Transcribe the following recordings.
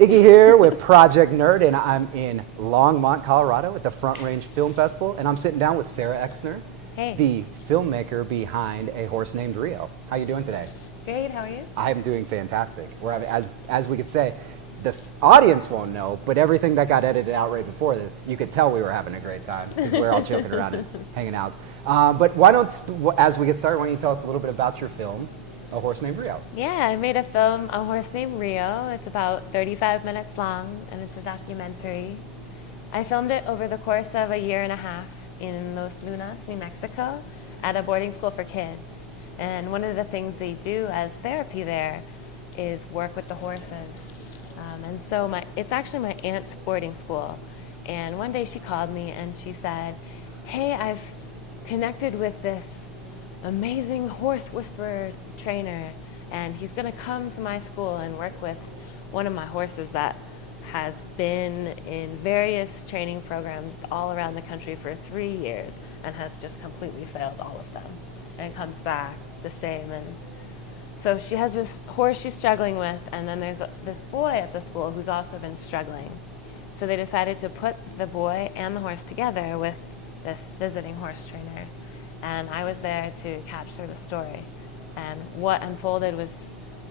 Iggy here with Project Nerd, and I'm in Longmont, Colorado at the Front Range Film Festival, and I'm sitting down with Sarah Echsner, Hey. the filmmaker behind A Horse Named Rio. How you doing today? Great, how are you? I'm doing fantastic. As we could say, the audience won't know, but everything that got edited out right before this, you could tell we were having a great time because we're all joking around and hanging out. But why don't, as we get started, why don't you tell us a little bit about your film, A Horse Named Rio? Yeah, I made a film, A Horse Named Rio. It's about 35 minutes long, and it's a documentary. I filmed it over the course of a year and a half in Los Lunas, New Mexico, at a boarding school for kids. And one of the things they do as therapy there is work with the horses. And so it's actually my aunt's boarding school. And one day she called me and she said, hey, I've connected with this amazing horse whisperer trainer, and he's going to come to my school and work with one of my horses that has been in various training programs all around the country for 3 years and has just completely failed all of them and comes back the same. And so she has this horse she's struggling with, and then there's this boy at the school who's also been struggling. So they decided to put the boy and the horse together with this visiting horse trainer. And I was there to capture the story. And what unfolded was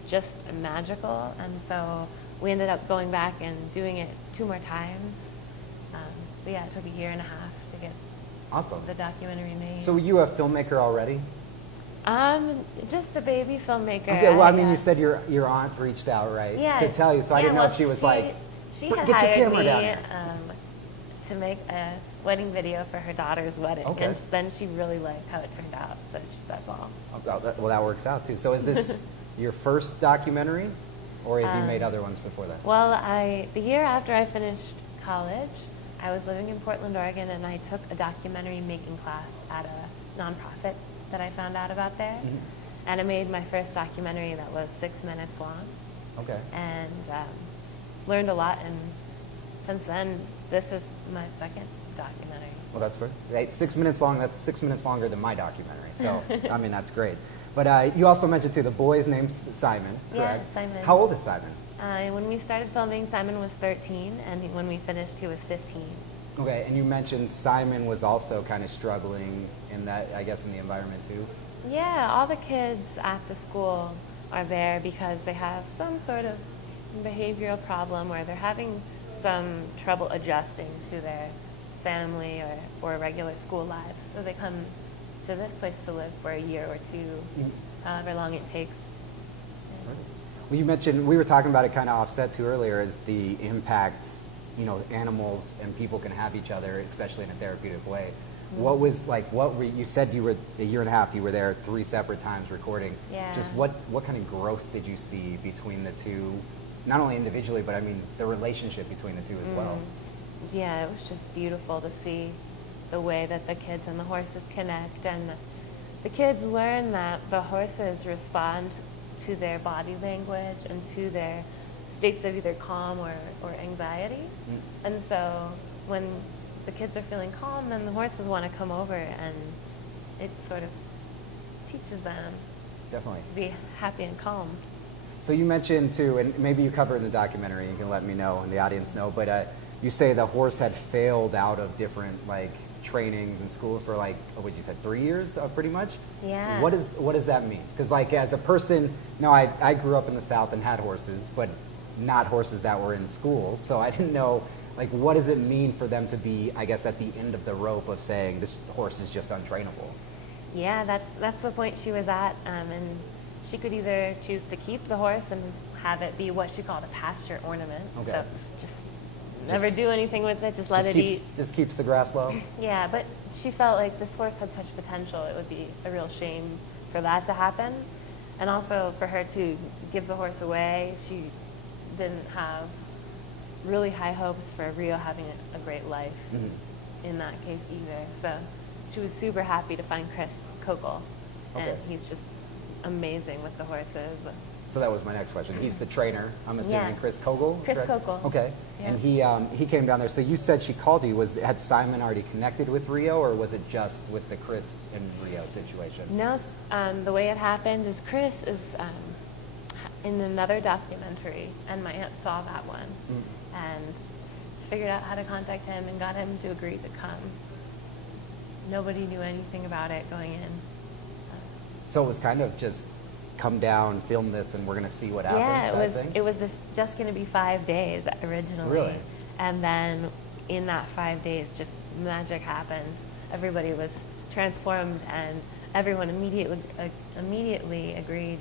just magical. And so we ended up going back and doing it 2 more times. So yeah, it took a year and a half to get Awesome. the documentary made. So were you a filmmaker already? Just a baby filmmaker. Okay, well, I mean, you said your aunt reached out, right? Yeah, To tell you, so I didn't know if she was like, she "Get had your hired camera me down here." To make a wedding video for her daughter's wedding, Okay. and then she really liked how it turned out. So that's all. Well, that works out too. So is this your first documentary, or have you made other ones before that? Well, the year after I finished college, I was living in Portland, Oregon, and I took a documentary making class at a nonprofit that I found out about there. Mm-hmm. And I made my first documentary that was 6 minutes long. Okay. And learned a lot, and since then, this is my second documentary. Well, that's good. Right, 6 minutes long. That's 6 minutes longer than my documentary. So, I mean, that's great. But you also mentioned too, the boy's name's Simon, correct? Yeah, Simon. How old is Simon? When we started filming, Simon was 13, and when we finished, he was 15. Okay, and you mentioned Simon was also kind of struggling in that, I guess, in the environment too. Yeah, all the kids at the school are there because they have some sort of behavioral problem, or they're having some trouble adjusting to their family or regular school lives. So they come to this place to live for a year or 2, however long it takes. Well, you mentioned, we were talking about it kind of offset too earlier, is the impact, animals and people can have each other, especially in a therapeutic way. Mm-hmm. What was like, you said you were a year and a half, you were there 3 separate times recording. Yeah. Just what kind of growth did you see between the two, not only individually, but I mean the relationship between the two as well? Yeah, it was just beautiful to see the way that the kids and the horses connect, and the kids learn that the horses respond to their body language and to their states of either calm or anxiety. And so when the kids are feeling calm, then the horses want to come over, and it sort of teaches them Definitely. to be happy and calm. So you mentioned too, and maybe you cover it in the documentary, you can let me know and the audience know, but you say the horse had failed out of different trainings in school for what you said, 3 years pretty much? Yeah. What does that mean? Because as a person, I grew up in the South and had horses, but not horses that were in school, so I didn't know, what does it mean for them to be, I guess, at the end of the rope of saying this horse is just untrainable? Yeah, that's the point she was at, and she could either choose to keep the horse and have it be what she called a pasture ornament. Okay. So just never do anything with it, just let it eat. Just keeps the grass low? Yeah, but she felt like this horse had such potential, it would be a real shame for that to happen. And also for her to give the horse away, she didn't have really high hopes for Rio having a great life in that case either. So she was super happy to find Chris Kogel, and he's just amazing with the horses. So that was my next question. He's the trainer, I'm assuming. Yeah. Chris Kogel? Chris Kogel. Okay. Yeah. And he came down there. So you said she called you. Had Simon already connected with Rio, or was it just with the Chris and Rio situation? No, the way it happened is Chris is in another documentary, and my aunt saw that one and figured out how to contact him and got him to agree to come. Nobody knew anything about it going in. So it was kind of just come down, film this, and we're going to see what happens. Yeah, it was just going to be 5 days originally. Really? And then in that 5 days, just magic happened. Everybody was transformed, and everyone immediately agreed,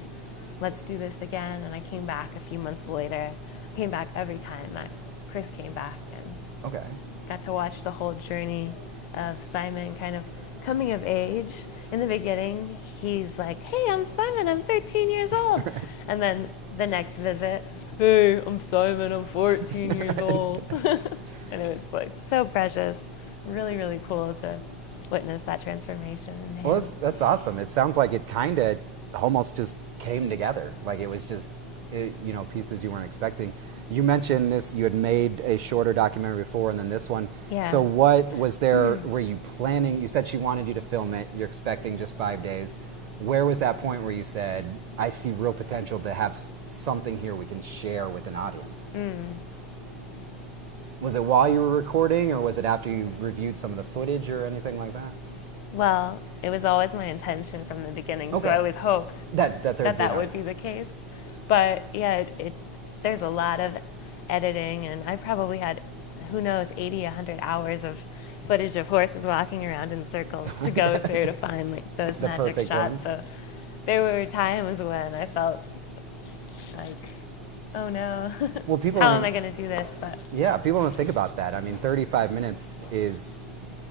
let's do this again. And I came back a few months later. Came back every time that Chris came back, and got to watch the whole journey of Simon kind of coming of age. In the beginning, he's like, hey, I'm Simon, I'm 13 years old. And then the next visit, hey, I'm Simon, I'm 14 years old. And it was like so precious. Really, really cool to witness that transformation. Well, that's awesome. It sounds like it kind of almost just came together. Like it was just, pieces you weren't expecting. You mentioned this, you had made a shorter documentary before and then this one. Yeah. So what was there, were you planning, you said she wanted you to film it, you're expecting just 5 days. Where was that point where you said, I see real potential to have something here we can share with an audience? Was it while you were recording, or was it after you reviewed some of the footage or anything like that? Well, it was always my intention from the beginning, so Okay. I always hoped that would be the case. But yeah, there's a lot of editing, and I probably had, who knows, 80, 100 hours of footage of horses walking around in circles to go through to find like those The magic perfect shots. one. So there were times when I felt like, oh no, Well, people how don't- am I going to do this? But Yeah, people don't think about that. I mean, 35 minutes is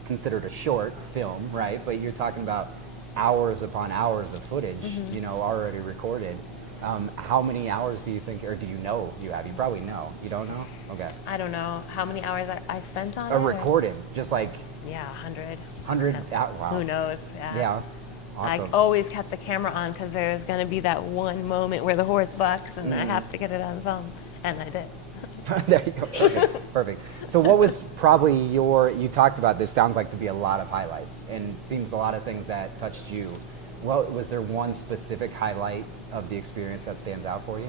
considered a short film, right? But you're talking about hours upon hours of footage, already recorded. How many hours do you think, or do you know you have? You probably know. You don't know? Okay. I don't know how many hours I spent on it. Or recorded, just like Yeah, 100. 100 hours. Wow. Who knows? Yeah. I Awesome. always kept the camera on because there's going to be that one moment where the horse bucks, and I have to get it on film, and I did. There you go. Perfect. Perfect. So what was probably you talked about this, sounds like to be a lot of highlights, and it seems a lot of things that touched you. Well, was there one specific highlight of the experience that stands out for you?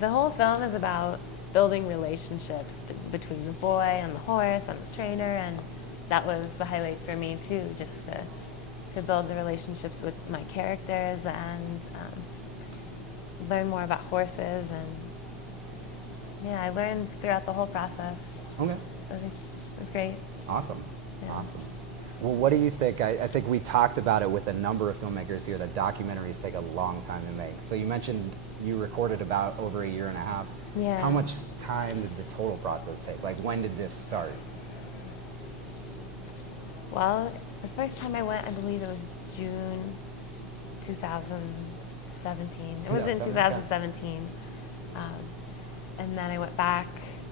The whole film is about building relationships between the boy and the horse and the trainer, and that was the highlight for me too, just to build the relationships with my characters and learn more about horses. And yeah, I learned throughout the whole process. Okay. So it was great. Awesome. Yeah. Awesome. Well, what do you think? I think we talked about it with a number of filmmakers here that documentaries take a long time to make. So you mentioned you recorded about over 1.5 years. Yeah. How much time did the total process take? Like, when did this start? Well, the first time I went, I believe it was June 2017. It was in 2017. And then I went back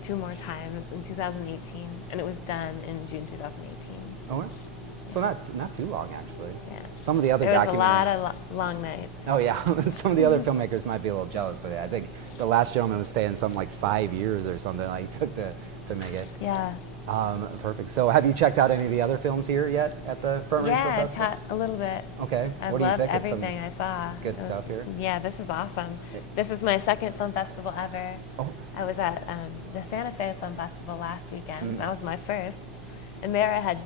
2 more times in 2018, and it was done in June 2018. Oh, so not too long, actually. Yeah. Some of the other There was a lot documentaries. of long nights. Oh yeah, some of the other filmmakers might be a little jealous of it. I think the last gentleman was staying something like 5 years or something like took to make it. Yeah. Perfect. So have you checked out any of the other films here yet at the Front Range Film Yeah, I Festival? taught a little bit. Okay. I What do you loved think? It's some everything I saw. good stuff here? Yeah, this is awesome. This is my second film festival ever. Oh. I was at the Santa Fe Film Festival last weekend. Mm. That was my first. And there I had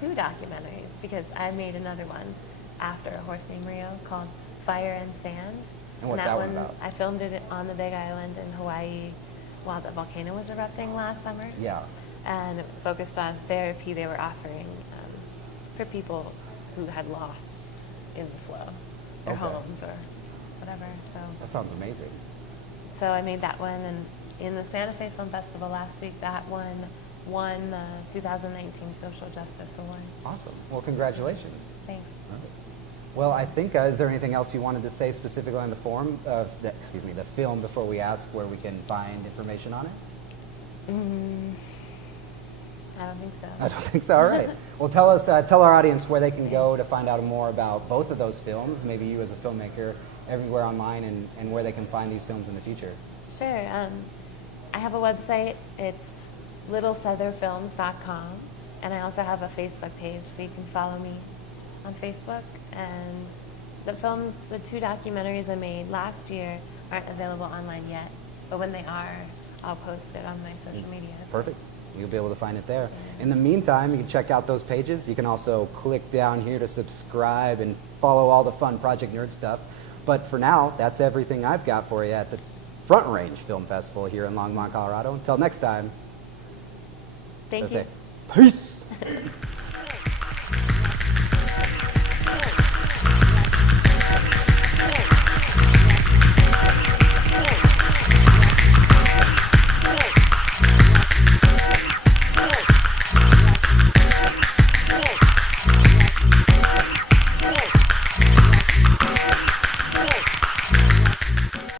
2 documentaries because I made another one after A Horse Named Rio called Fire and Sand. And what's that one about? I filmed it on the Big Island in Hawaii while the volcano was erupting last summer. Yeah. And it focused on therapy they were offering for people who had lost in the flow, their Okay. homes or whatever. That sounds amazing. So I made that one, and in the Santa Fe Film Festival last week, that one won the 2019 Social Justice Award. Awesome. Well, congratulations. Thanks. Well, I think, is there anything else you wanted to say specifically on the the film before we ask where we can find information on it? I don't think so. I don't think so. All right. Well, tell our audience where they can go to find out more about both of those films, maybe you as a filmmaker, everywhere online, and where they can find these films in the future. Sure. I have a website. It's littlefeatherfilms.com, and I also have a Facebook page, so you can follow me on Facebook. And The films, the 2 documentaries I made last year aren't available online yet, but when they are, I'll post it on my social media. Perfect. You'll be able to find it there. In the meantime, you can check out those pages. You can also click down here to subscribe and follow all the fun Project Nerd stuff. But for now, that's everything I've got for you at the Front Range Film Festival here in Longmont, Colorado. Until next time, Thank so you. say, peace.